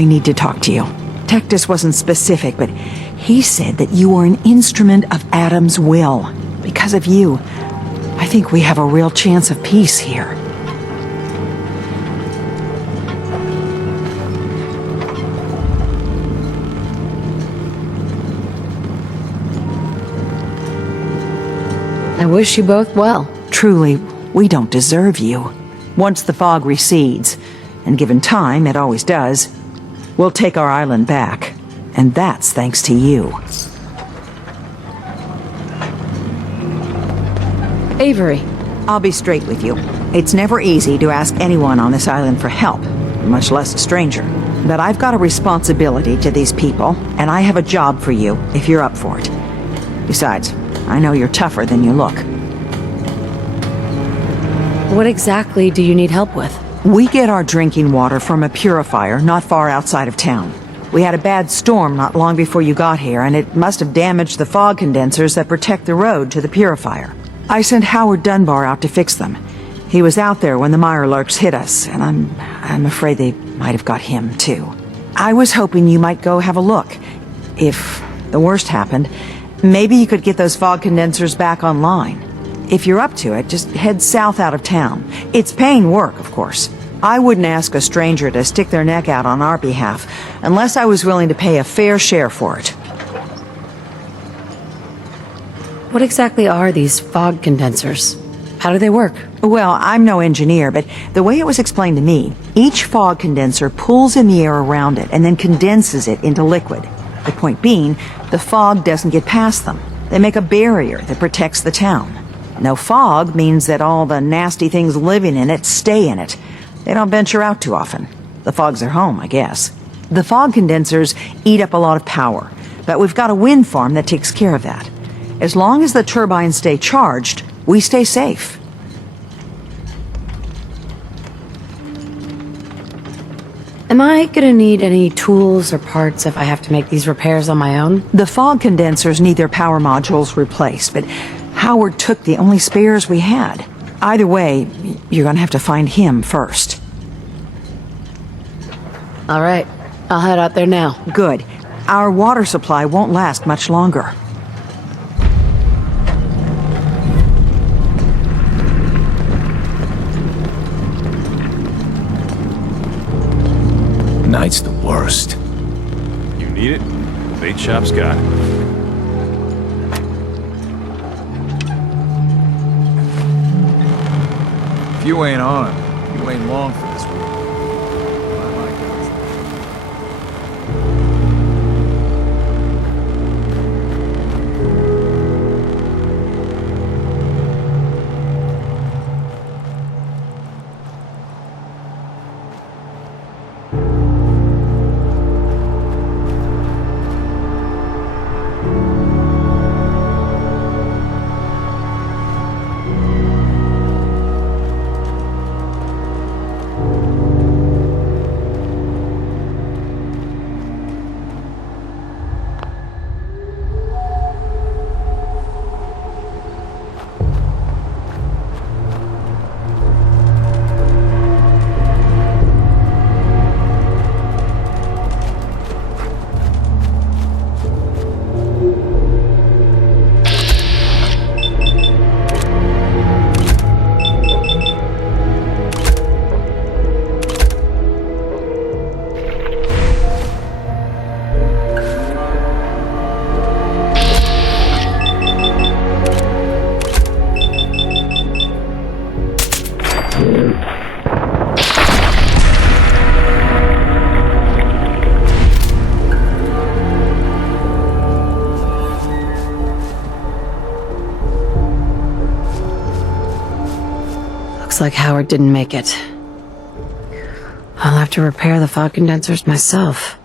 I need to talk to you. Tectus wasn't specific, but he said that you were an instrument of Adam's will. Because of you, I think we have a real chance of peace here. I wish you both well. Truly, we don't deserve you. Once the fog recedes, and given time, it always does, we'll take our island back. And that's thanks to you. Avery. I'll be straight with you. It's never easy to ask anyone on this island for help, much less a stranger. But I've got a responsibility to these people, and I have a job for you if you're up for it. Besides, I know you're tougher than you look. What exactly do you need help with? We get our drinking water from a purifier not far outside of town. We had a bad storm not long before you got here, and it must have damaged the fog condensers that protect the road to the purifier. I sent Howard Dunbar out to fix them. He was out there when the Mirelurks hit us, and I'm afraid they might have got him, too. I was hoping you might go have a look. If the worst happened, maybe you could get those fog condensers back online. If you're up to it, just head south out of town. It's paying work, of course. I wouldn't ask a stranger to stick their neck out on our behalf, unless I was willing to pay a fair share for it. What exactly are these fog condensers? How do they work? Well, I'm no engineer, but the way it was explained to me, each fog condenser pulls in the air around it and then condenses it into liquid. The point being, the fog doesn't get past them. They make a barrier that protects the town. No fog means that all the nasty things living in it stay in it. They don't venture out too often. The fog's their home, I guess. The fog condensers eat up a lot of power, but we've got a wind farm that takes care of that. As long as the turbines stay charged, we stay safe. Am I gonna need any tools or parts if I have to make these repairs on my own? The fog condensers need their power modules replaced, but Howard took the only spares we had. Either way, you're gonna have to find him first. All right, I'll head out there now. Good. Our water supply won't last much longer. Night's the worst. You need it? Bait shop's got it. If you ain't on, you ain't long for this one. Looks like Howard didn't make it. I'll have to repair the fog condensers myself.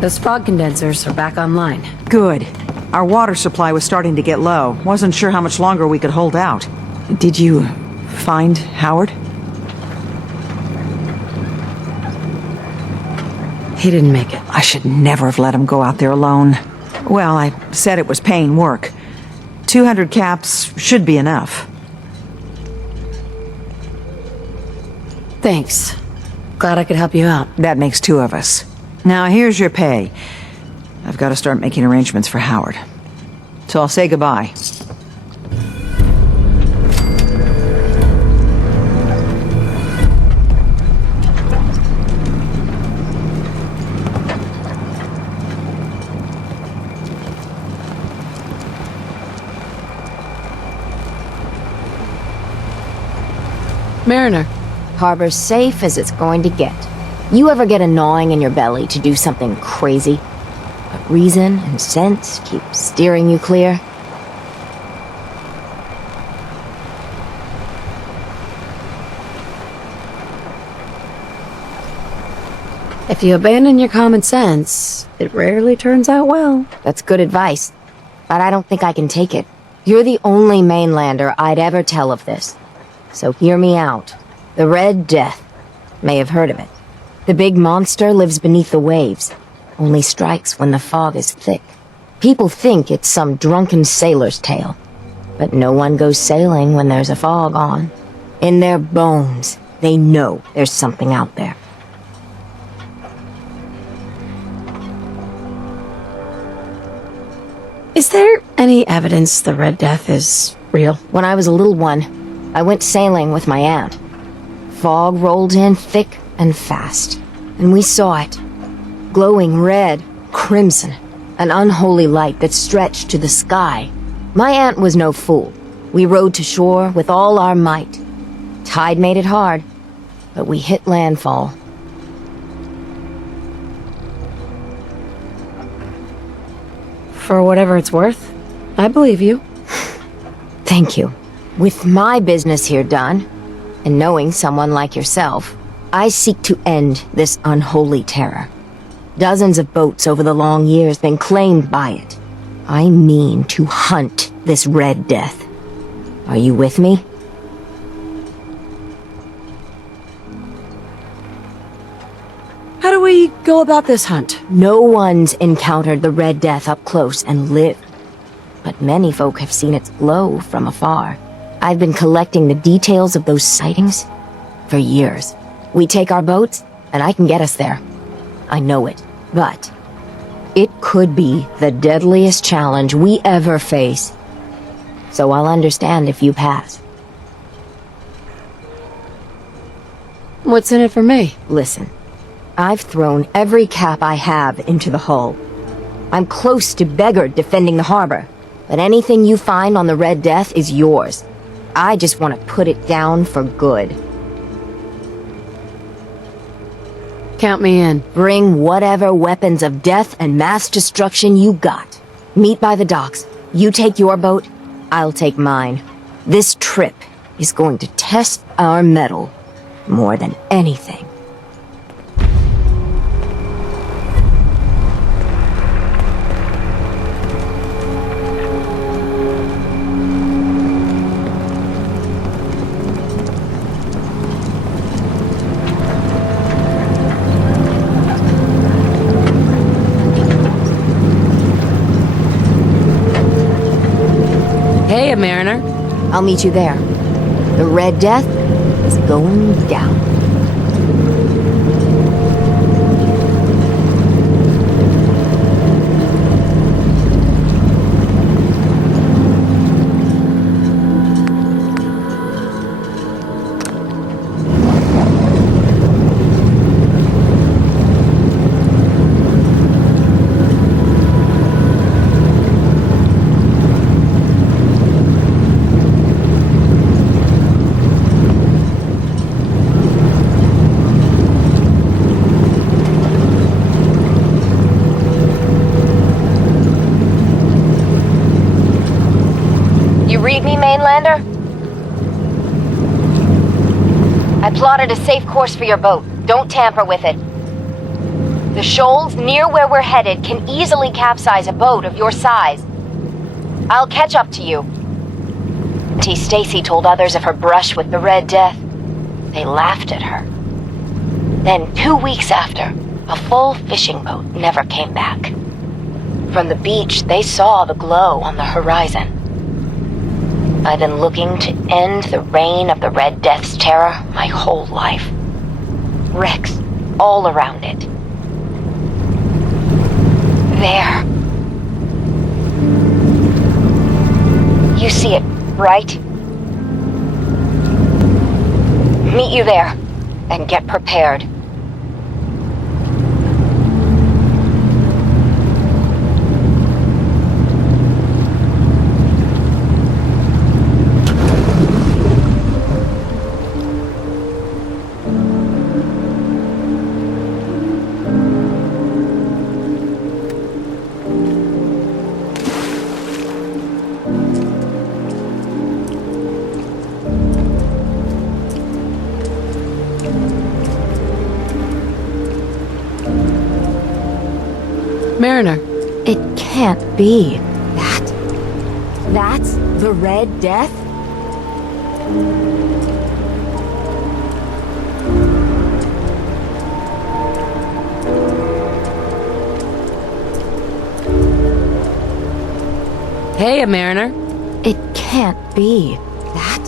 Those fog condensers are back online. Good. Our water supply was starting to get low. Wasn't sure how much longer we could hold out. Did you find Howard? He didn't make it. I should never have let him go out there alone. Well, I said it was paying work. 200 caps should be enough. Thanks. Glad I could help you out. That makes two of us. Now, here's your pay. I've got to start making arrangements for Howard. So I'll say goodbye. Mariner. Harbor's safe as it's going to get. You ever get a gnawing in your belly to do something crazy? But reason and sense keep steering you clear? If you abandon your common sense, it rarely turns out well. That's good advice, but I don't think I can take it. You're the only mainlander I'd ever tell of this. So hear me out. The Red Death. May have heard of it. The big monster lives beneath the waves. Only strikes when the fog is thick. People think it's some drunken sailor's tale. But no one goes sailing when there's a fog on. In their bones, they know there's something out there. Is there any evidence the Red Death is real? When I was a little one, I went sailing with my aunt. Fog rolled in thick and fast, and we saw it. Glowing red, crimson, an unholy light that stretched to the sky. My aunt was no fool. We rowed to shore with all our might. Tide made it hard, but we hit landfall. For whatever it's worth, I believe you. Thank you. With my business here done, and knowing someone like yourself, I seek to end this unholy terror. Dozens of boats over the long years been claimed by it. I mean to hunt this Red Death. Are you with me? How do we go about this hunt? No one's encountered the Red Death up close and lived. But many folk have seen its glow from afar. I've been collecting the details of those sightings for years. We take our boats, and I can get us there. I know it, but it could be the deadliest challenge we ever face. So I'll understand if you pass. What's in it for me? Listen, I've thrown every cap I have into the hull. I'm close to beggared defending the harbor, but anything you find on the Red Death is yours. I just want to put it down for good. Count me in. Bring whatever weapons of death and mass destruction you got. Meet by the docks. You take your boat, I'll take mine. This trip is going to test our mettle more than anything. Hey, Mariner. I'll meet you there. The Red Death is going down. Read me, Mainlander? I plotted a safe course for your boat. Don't tamper with it. The shoals near where we're headed can easily capsize a boat of your size. I'll catch up to you. T. Stacy told others of her brush with the Red Death. They laughed at her. Then 2 weeks after, a full fishing boat never came back. From the beach, they saw the glow on the horizon. I've been looking to end the reign of the Red Death's terror my whole life. Wrecks all around it. There. You see it, right? Meet you there, and get prepared. Mariner. It can't be. That's the Red Death? Hey, Mariner. It can't be. That?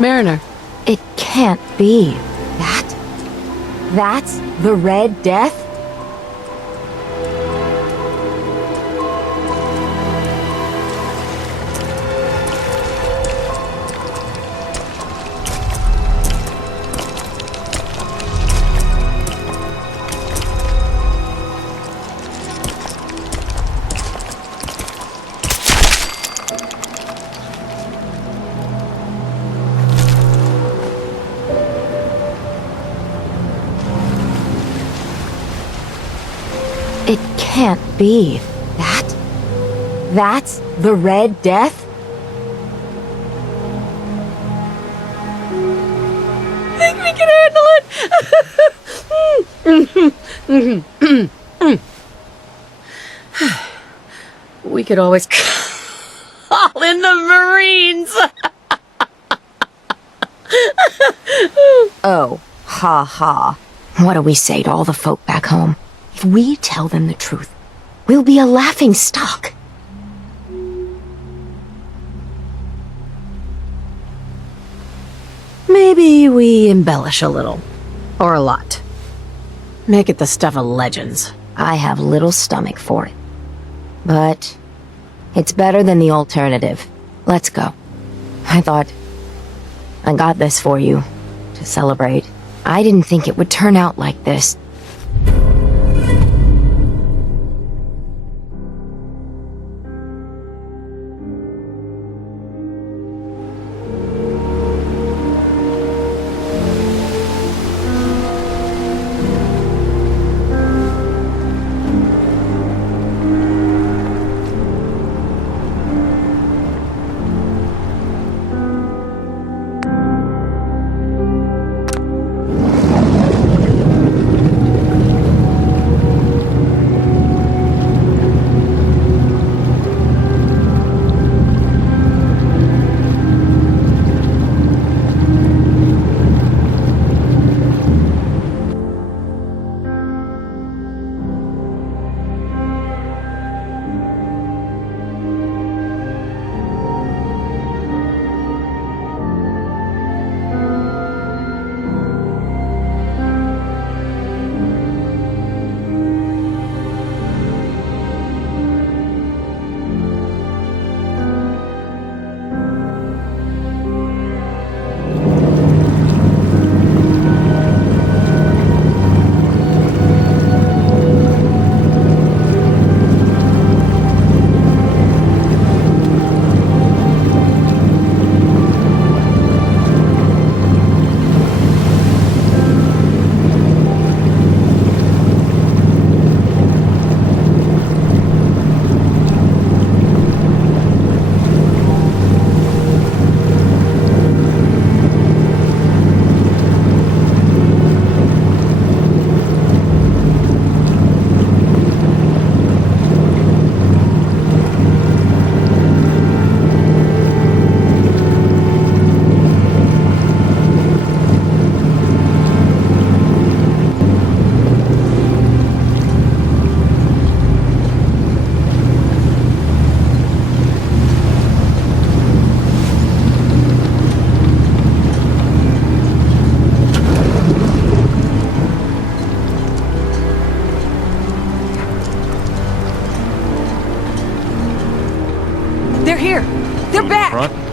Mariner. It can't be. That's the Red Death? It can't be. That's the Red Death? I think we can handle it! We could always call in the Marines! Oh, ha ha. What do we say to all the folk back home? If we tell them the truth, we'll be a laughing stock. Maybe we embellish a little. Or a lot. Make it the stuff of legends. I have little stomach for it. But it's better than the alternative. Let's go. I thought I got this for you to celebrate. I didn't think it would turn out like this.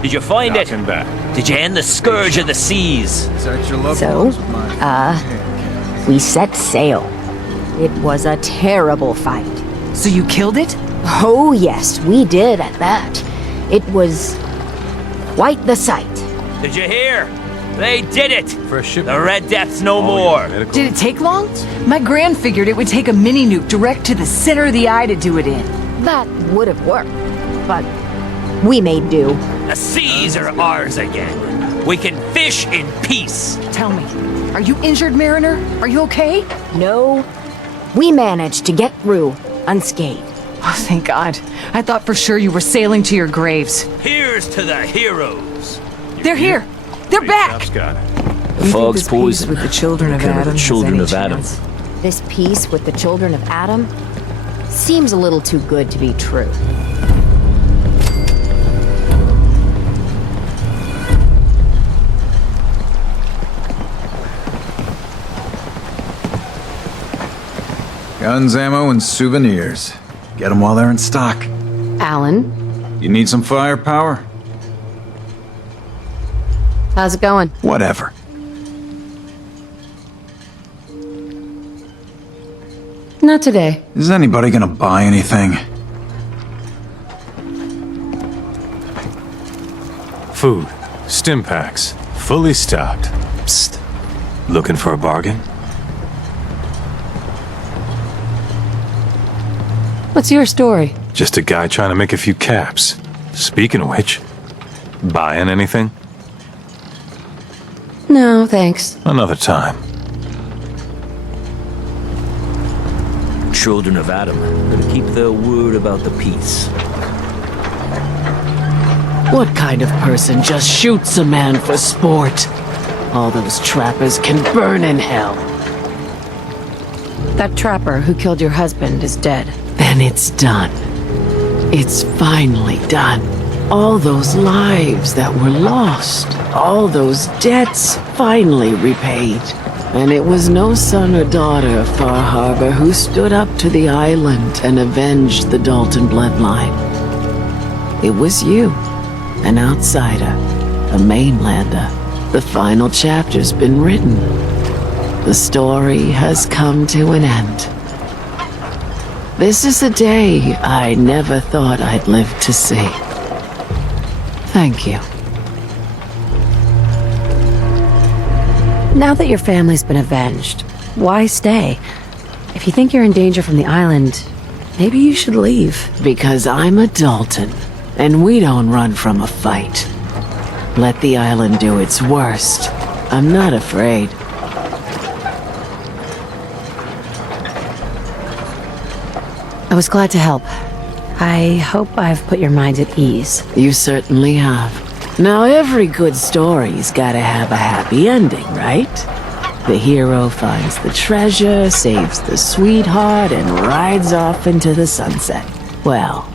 Did you find it? Knocking back. Did you end the scourge of the seas? Protect your loved So, ones with mine. We set sail. It was a terrible fight. So you killed it? Oh, yes, we did at that. It was quite the sight. Did you hear? They did it! For a ship. The Red Death's no All your more. medical- Did it take long? My gran figured it would take a mini nuke direct to the center of the eye to do it in. That would have worked, but we made do. The seas are ours again. We can fish in peace. Tell me, are you injured, Mariner? Are you okay? No, we managed to get through unscathed. Oh, thank God. I thought for sure you were sailing to your graves. Here's to the heroes. They're here. They're Bait back. shop's got it. The fog's poison. with the children of Kind of Adam. the has children any of Adam. chance? This peace with the children of Adam seems a little too good to be true. Guns, ammo, and souvenirs. Get them while they're in stock. Alan, You need some firepower? how's it going? Whatever. Not today. Is anybody gonna buy anything? Food. Stim packs. Fully stocked. Psst. Looking for a bargain? What's your story? Just a guy trying to make a few caps. Speaking of which, buying anything? No, thanks. Another time. Children of Adam. Gonna keep their word about the peace. What kind of person just shoots a man for sport? All those trappers can burn in hell. That trapper who killed your husband is dead. Then it's done. It's finally done. All those lives that were lost, all those debts finally repaid. And it was no son or daughter of Far Harbor who stood up to the island and avenged the Dalton bloodline. It was you, an outsider, a mainlander. The final chapter's been written. The story has come to an end. This is a day I never thought I'd live to see. Thank you. Now that your family's been avenged, why stay? If you think you're in danger from the island, maybe you should leave. Because I'm a Dalton, and we don't run from a fight. Let the island do its worst. I'm not afraid. I was glad to help. I hope I've put your mind at ease. You certainly have. Now, every good story's gotta have a happy ending, right? The hero finds the treasure, saves the sweetheart, and rides off into the sunset. Well,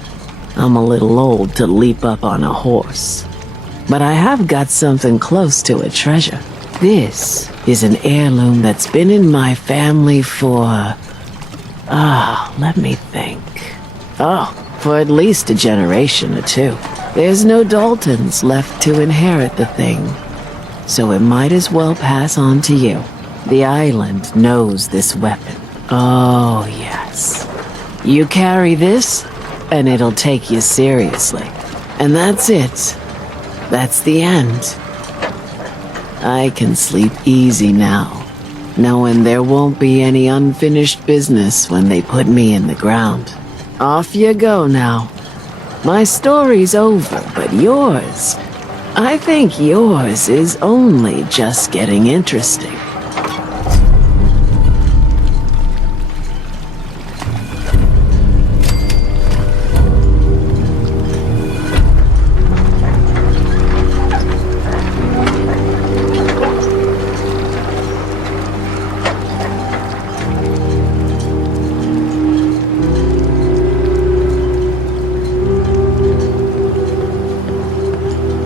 I'm a little old to leap up on a horse. But I have got something close to a treasure. This is an heirloom that's been in my family for... let me think. For at least a generation or two. There's no Daltons left to inherit the thing, so it might as well pass on to you. The island knows this weapon. Oh, yes. You carry this, and it'll take you seriously. And that's it. That's the end. I can sleep easy now, knowing there won't be any unfinished business when they put me in the ground. Off you go now. My story's over, but yours, I think yours is only just getting interesting.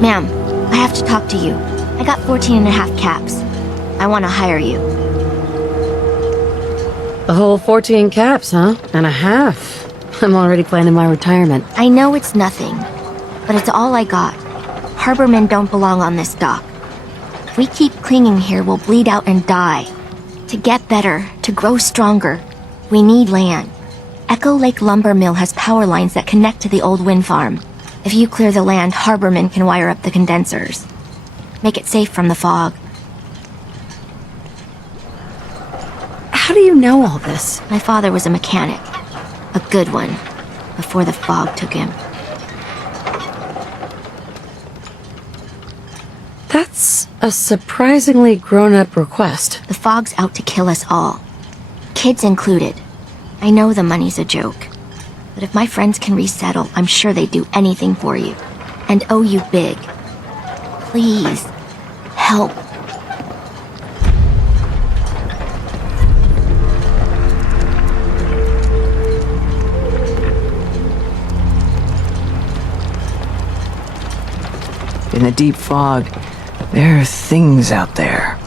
Ma'am, I have to talk to you. I got 14 and a half caps. I want to hire you. A whole 14 caps, huh? And a half. I'm already planning my retirement. I know it's nothing, but it's all I got. Harbormen don't belong on this dock. If we keep clinging here, we'll bleed out and die. To get better, to grow stronger, we need land. Echo Lake Lumber Mill has power lines that connect to the old wind farm. If you clear the land, Harbormen can wire up the condensers. Make it safe from the fog. How do you know all this? My father was a mechanic. A good one. Before the fog took him. That's a surprisingly grown-up request. The fog's out to kill us all. Kids included. I know the money's a joke. But if my friends can resettle, I'm sure they'd do anything for you. And owe you big. Please. Help. In the deep fog, there are things out there.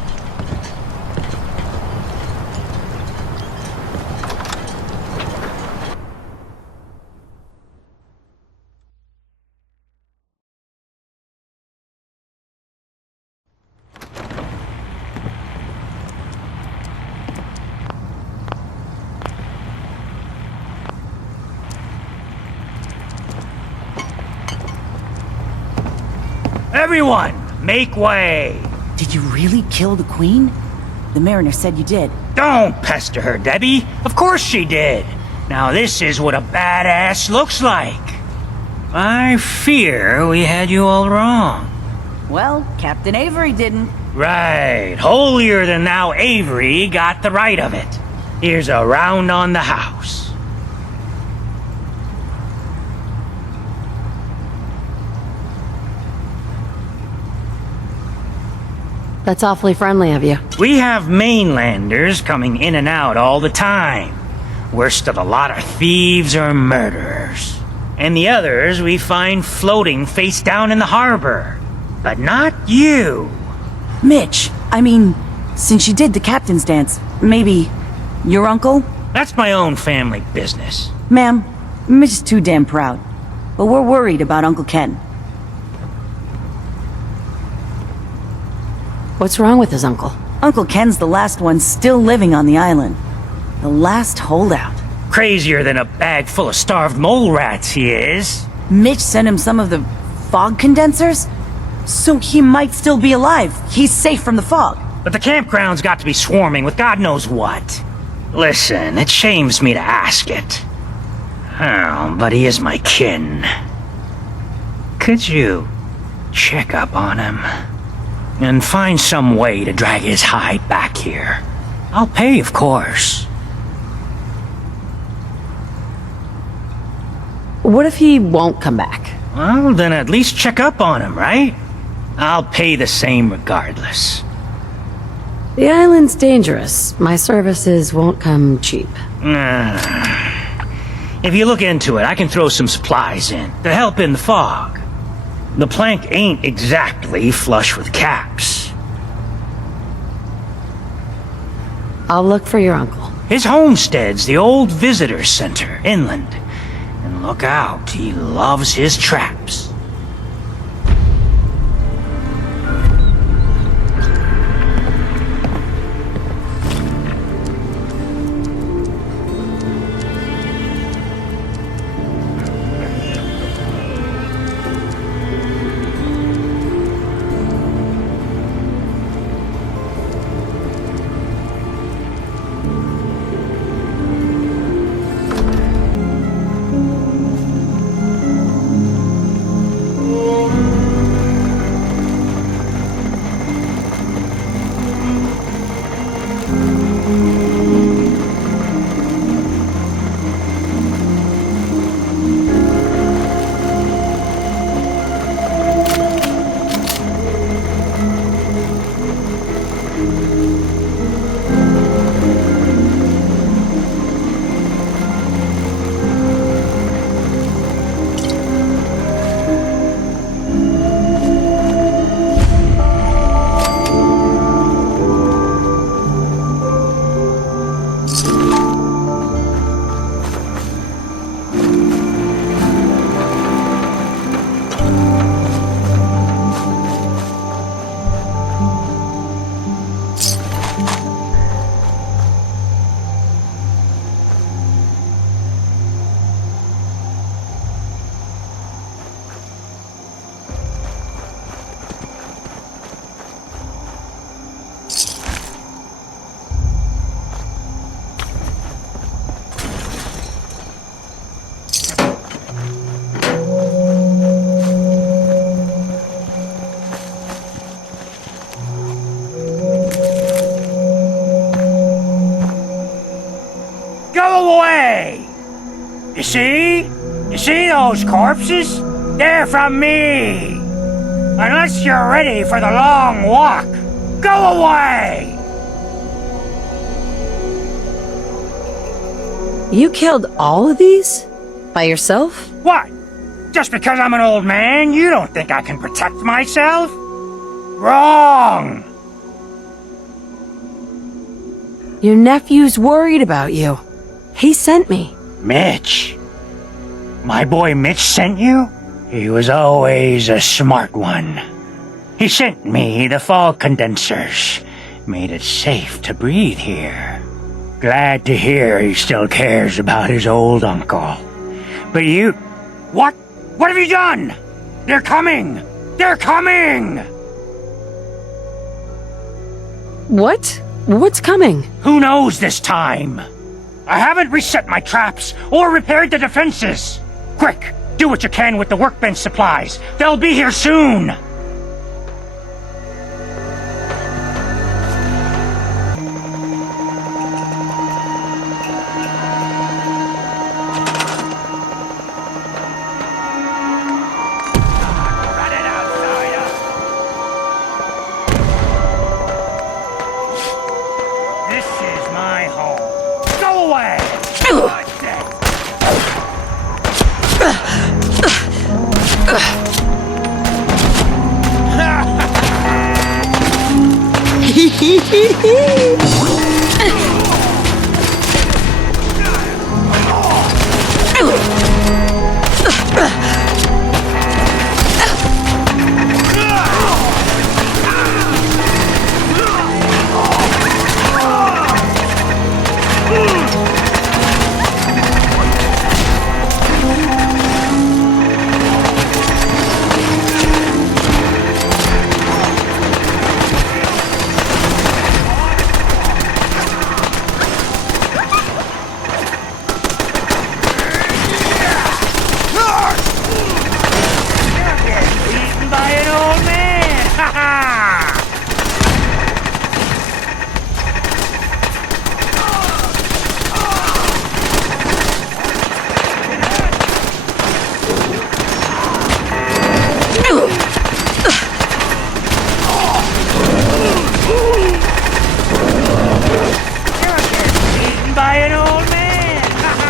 Everyone, make way! Did you really kill the queen? The mariner said you did. Don't pester her, Debbie. Of course she did. Now this is what a badass looks like. I fear we had you all wrong. Well, Captain Avery didn't. Right. Holier than thou Avery got the right of it. Here's a round on the house. That's awfully friendly of you. We have mainlanders coming in and out all the time. Worst of the lot are thieves or murderers. And the others we find floating face down in the harbor. But not you. Mitch, I mean, since you did the captain's dance, maybe your uncle? That's my own family business. Ma'am, Mitch is too damn proud. But we're worried about Uncle Ken. What's wrong with his uncle? Uncle Ken's the last one still living on the island. The last holdout. Crazier than a bag full of starved mole rats, he is. Mitch sent him some of the fog condensers? So he might still be alive. He's safe from the fog. But the campground's got to be swarming with God knows what. Listen, it shames me to ask it. Oh, but he is my kin. Could you check up on him? And find some way to drag his hide back here. I'll pay, of course. What if he won't come back? Well, then at least check up on him, right? I'll pay the same regardless. The island's dangerous. My services won't come cheap. If you look into it, I can throw some supplies in to help in the fog. The plank ain't exactly flush with caps. I'll look for your uncle. His homestead's the old visitor center inland. And look out, he loves his traps. You see? You see those corpses? They're from me! Unless you're ready for the long walk, go away! You killed all of these? By yourself? What? Just because I'm an old man, you don't think I can protect myself? Wrong! Your nephew's worried about you. He sent me. Mitch. My boy Mitch sent you? He was always a smart one. He sent me the fog condensers. Made it safe to breathe here. Glad to hear he still cares about his old uncle. But you... What? What have you done? They're coming! They're coming! What? What's coming? Who knows this time? I haven't reset my traps or repaired the defenses. Quick, do what you can with the workbench supplies. They'll be here soon. This is my home. Go away! Eaten by an old man! Ha ha! Eaten by an old man! Ha ha!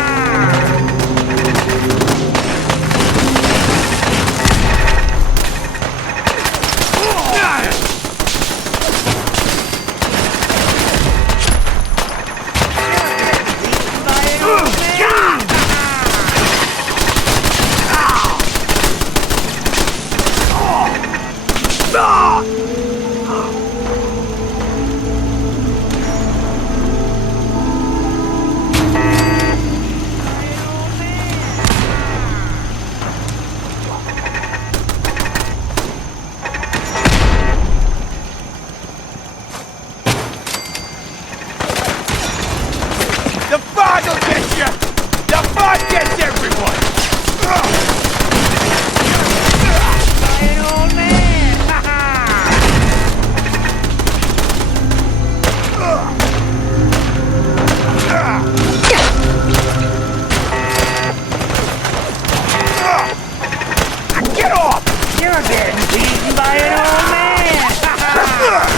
The fog will get you! The fog gets everyone! By an old man! Ha ha! Get off! You're getting beaten by an old man! Ha ha!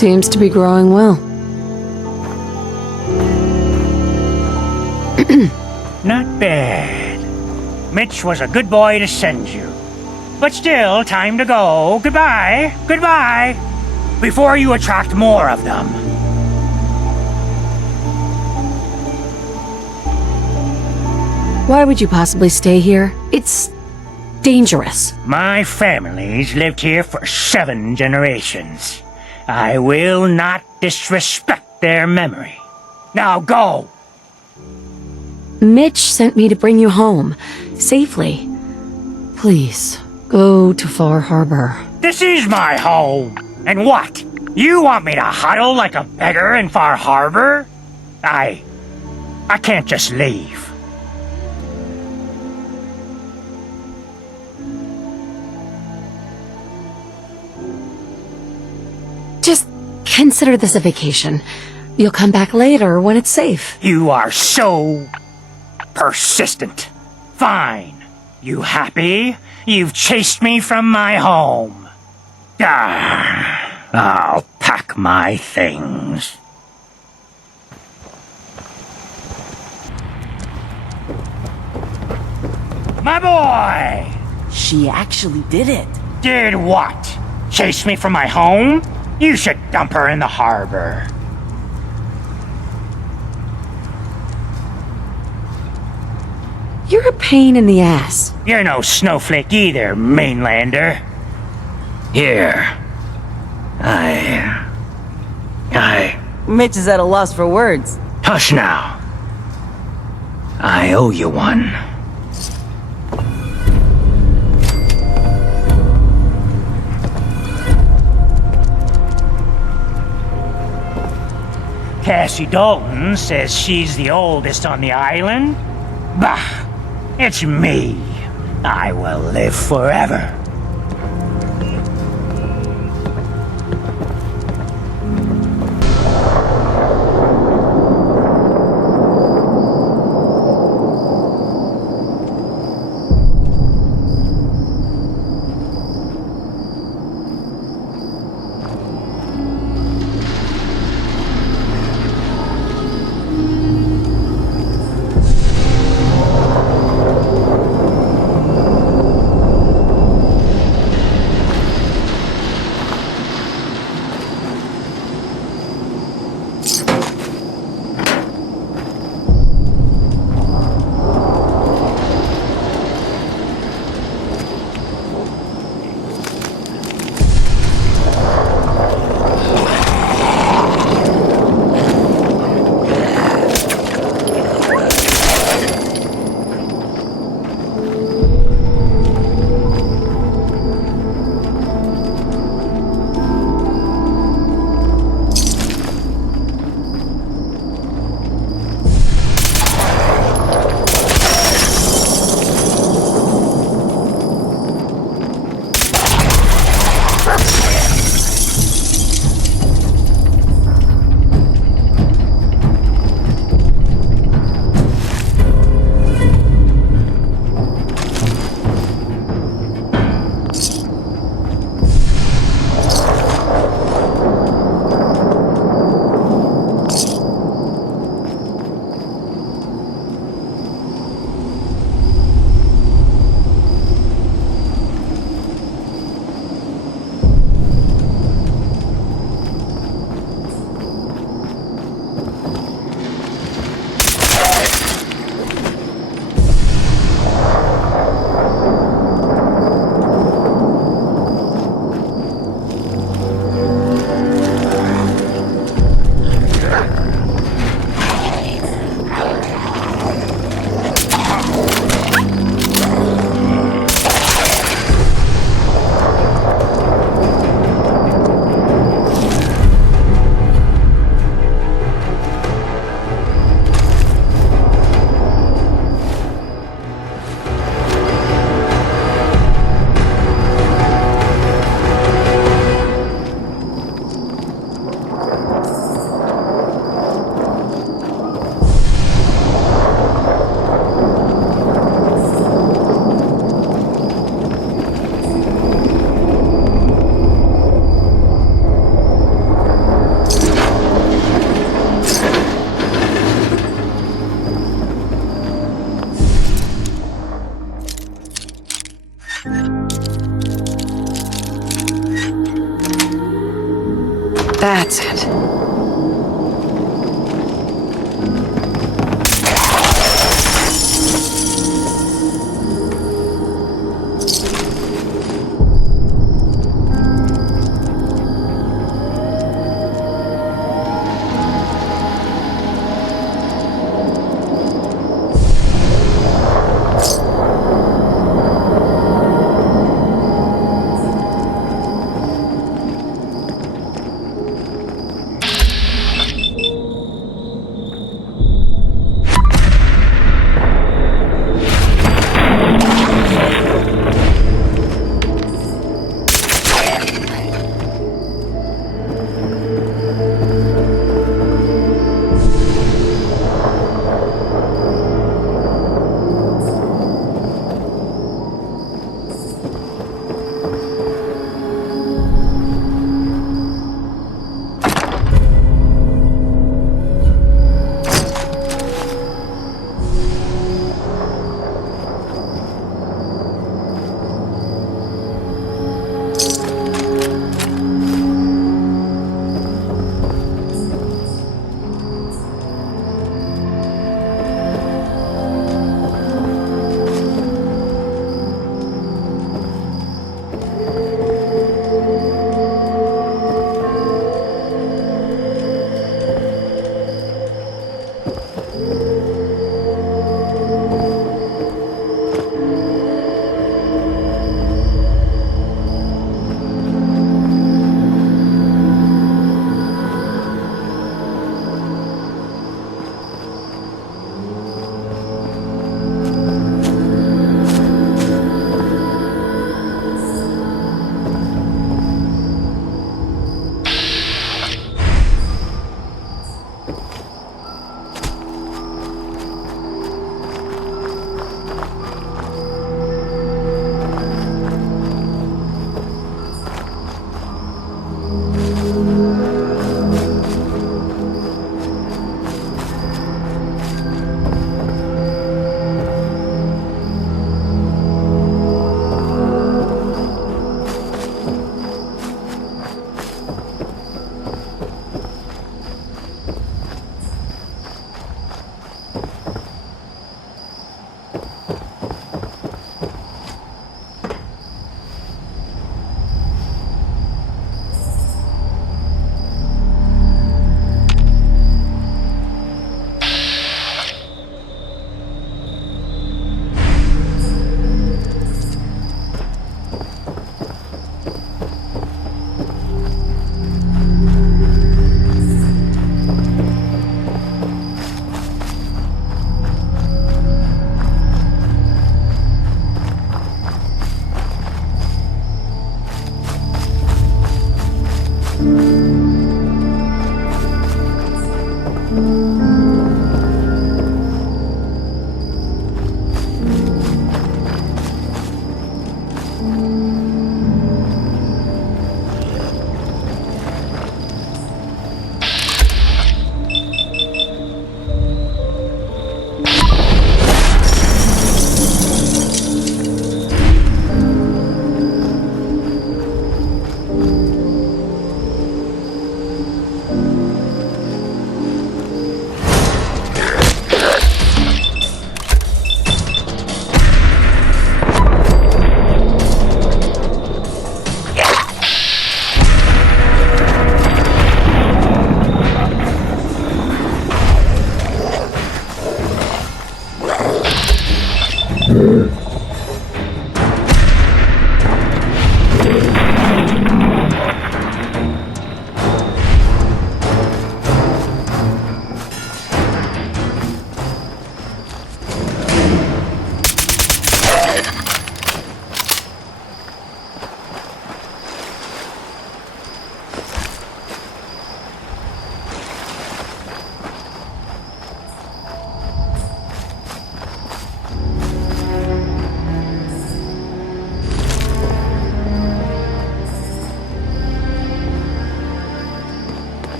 Seems to be growing well. Not bad. Mitch was a good boy to send you. But still, time to go. Goodbye. Goodbye. Before you attract more of them. Why would you possibly stay here? It's dangerous. My family's lived here for 7 generations. I will not disrespect their memory. Now go! Mitch sent me to bring you home. Safely. Please, go to Far Harbor. This is my home! And what? You want me to huddle like a beggar in Far Harbor? I can't just leave. Just consider this a vacation. You'll come back later when it's safe. You are so persistent. Fine. You happy? You've chased me from my home. I'll pack my things. My boy! She actually did it. Did what? Chase me from my home? You should dump her in the harbor. You're a pain in the ass. You're no snowflake either, mainlander. Here. Mitch is at a loss for words. Hush now. I owe you one. Cassie Dalton says she's the oldest on the island. Bah! It's me. I will live forever.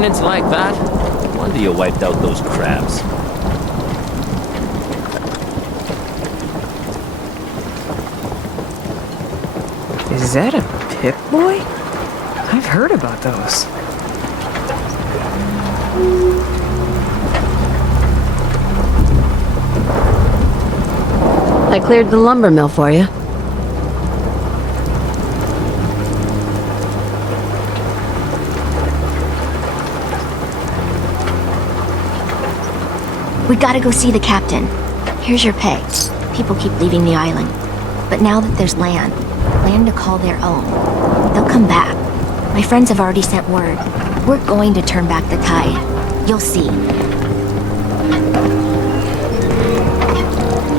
ordnance like that? No wonder you wiped out those crabs. Is that a Pip-Boy? I've heard about those. I cleared the lumber mill for you. We gotta go see the captain. Here's your pay. People keep leaving the island. But now that there's land to call their own, they'll come back. My friends have already sent word. We're going to turn back the tide. You'll see.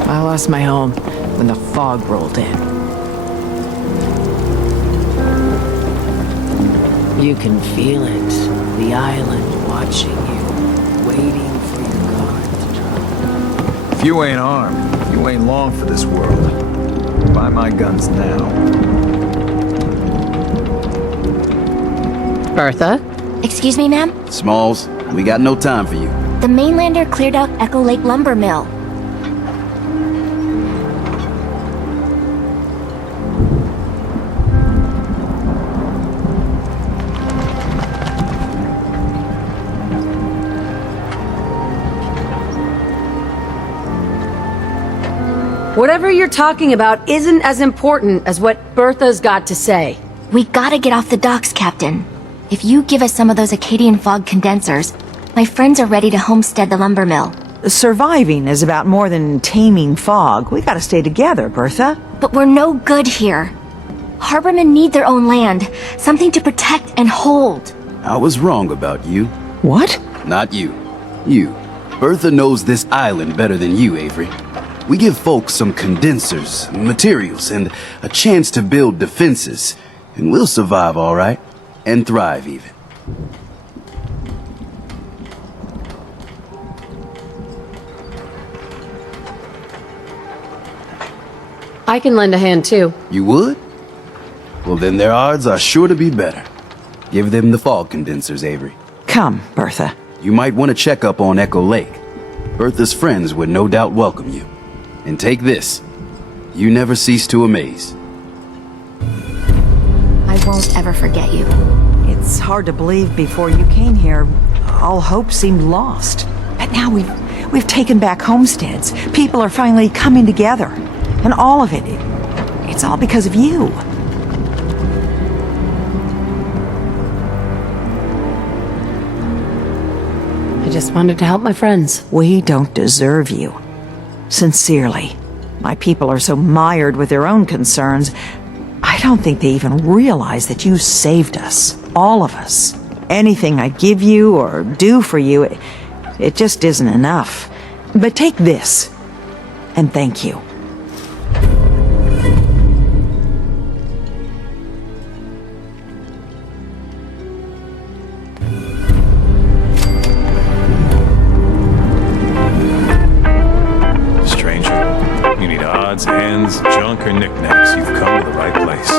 I lost my home when the fog rolled in. You can feel it. The island watching you, waiting for your card to drop. If you ain't armed, you ain't long for this world. Buy my guns now. Bertha? Excuse me, ma'am? Smalls, we got no time for you. The mainlander cleared out Echo Lake Lumber Mill. Whatever you're talking about isn't as important as what Bertha's got to say. We gotta get off the docks, Captain. If you give us some of those Acadian fog condensers, my friends are ready to homestead the lumber mill. Surviving is about more than taming fog. We gotta stay together, Bertha. But we're no good here. Harbormen need their own land, something to protect and hold. I was wrong about you. What? Not you. You. Bertha knows this island better than you, Avery. We give folks some condensers, materials, and a chance to build defenses, and we'll survive all right, and thrive even. I can lend a hand too. You would? Well, then their odds are sure to be better. Give them the fog condensers, Avery. Come, Bertha. You might want to check up on Echo Lake. Bertha's friends would no doubt welcome you. And take this. You never cease to amaze. I won't ever forget you. It's hard to believe before you came here, all hope seemed lost. But now we've taken back homesteads. People are finally coming together. And all of it's all because of you. I just wanted to help my friends. We don't deserve you. Sincerely. My people are so mired with their own concerns, I don't think they even realize that you saved us. All of us. Anything I give you or do for you, it just isn't enough. But take this, and thank you. You need odds, ends, junk, or knickknacks. You've come to the right place.